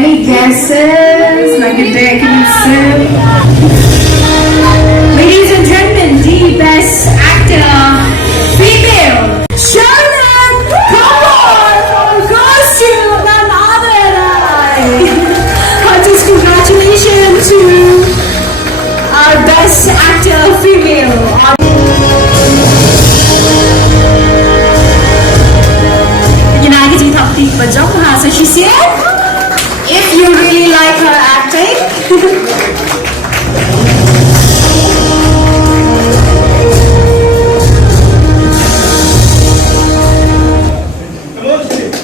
Any guesses? Like a decade. Ladies and gentlemen, the best actor, female, Sherilin, Khongwar, goes to none other than heartiest congratulations to our best actor, female. So she said, if you really like her acting,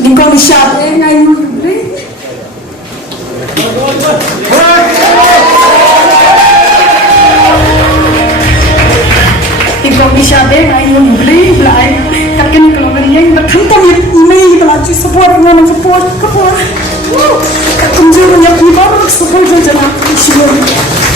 đi con đi shop em ngay luôn đấy. Đi con đi shop em ngay luôn đấy lại các cái kalau beriang berkantam ya email belajar support mana support kapur. Kat kunjung banyak people support je nak.